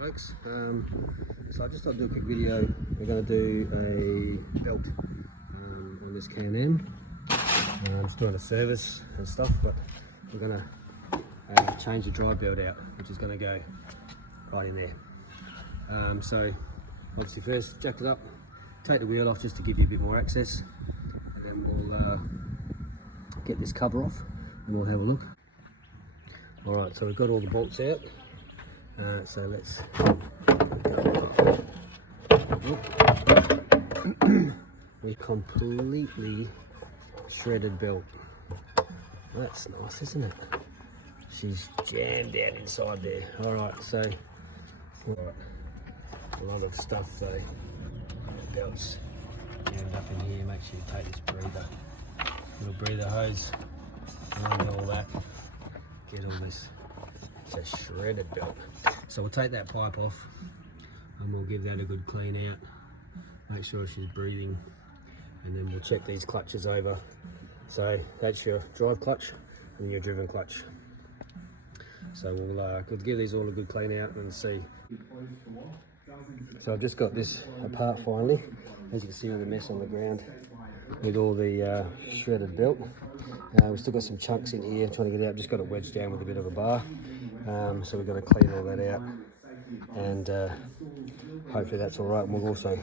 folks. So I just thought I'd do a quick video. We're going to do a belt on this CanAm. Just doing a service and stuff, but we're going to change the drive belt out, which is going to go right in there. So obviously first jack it up, take the wheel off just to give you a bit more access, and then we'll get this cover off and we'll have a look. Alright, so we've got all the bolts out, so let's we completely shredded belt. That's nice, isn't it? She's jammed down inside there. Alright, so a lot of stuff though. The belt's jammed up in here. Make sure you take this breather, little breather hose, and undo all that. Get all this. It's a shredded belt. So we'll take that pipe off and we'll give that a good clean out. Make sure she's breathing, and then we'll check these clutches over. So that's your drive clutch and your driven clutch. So we'll give these all a good clean out and see. So I've just got this apart finally. As you can see, all the mess on the ground with all the shredded belt. We've still got some chunks in here trying to get out. Just got it wedged down with a bit of a bar. So we're going to clean all that out, and hopefully that's all right. And we'll also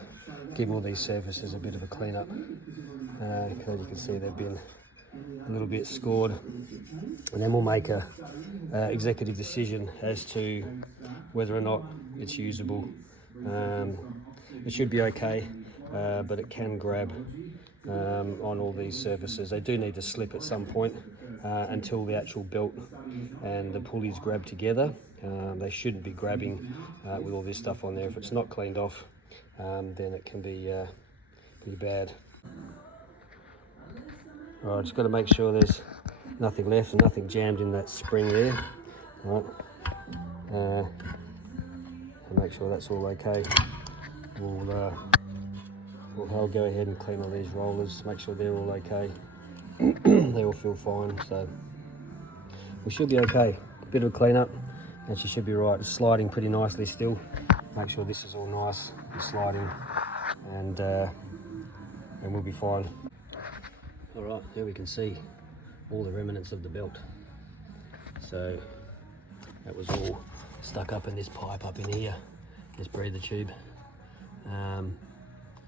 give all these surfaces a bit of a clean up. As you can see, they've been a little bit scored, and then we'll make a executive decision as to whether or not it's usable. It should be okay, but it can grab on all these surfaces. They do need to slip at some point until the actual belt and the pulleys grab together. They shouldn't be grabbing with all this stuff on there. If it's not cleaned off, then it can be pretty bad. Alright, just got to make sure there's nothing left and nothing jammed in that spring there. Right. And make sure that's all okay. We'll go ahead and clean all these rollers, make sure they're all okay. They all feel fine, so we should be okay. Bit of a clean up and she should be right. It's sliding pretty nicely still. Make sure this is all nice and sliding, and we'll be fine. Alright, here we can see all the remnants of the belt. So that was all stuck up in this pipe up in here, this breather tube.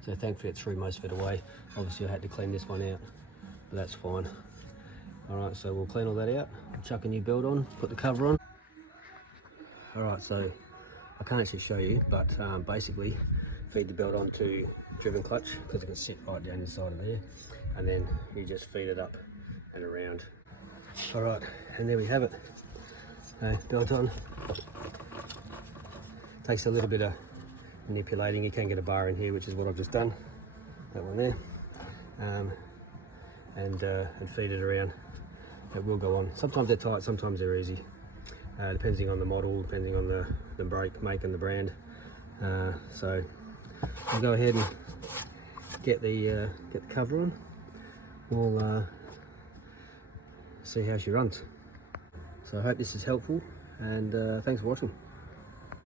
So thankfully it threw most of it away. Obviously I had to clean this one out, but that's fine. Alright, so we'll clean all that out, chuck a new belt on, put the cover on. Alright, so I can't actually show you, but basically feed the belt onto driven clutch, because it can sit right down inside of there, and then you just feed it up and around. Alright, and there we have it. Belt on. Takes a little bit of manipulating. You can get a bar in here, which is what I've just done. That one there. And feed it around. It will go on. Sometimes they're tight, sometimes they're easy. Depending on the model, depending on the brake make and the brand. So I'll go ahead and get the cover on. We'll see how she runs. So I hope this is helpful, and thanks for watching.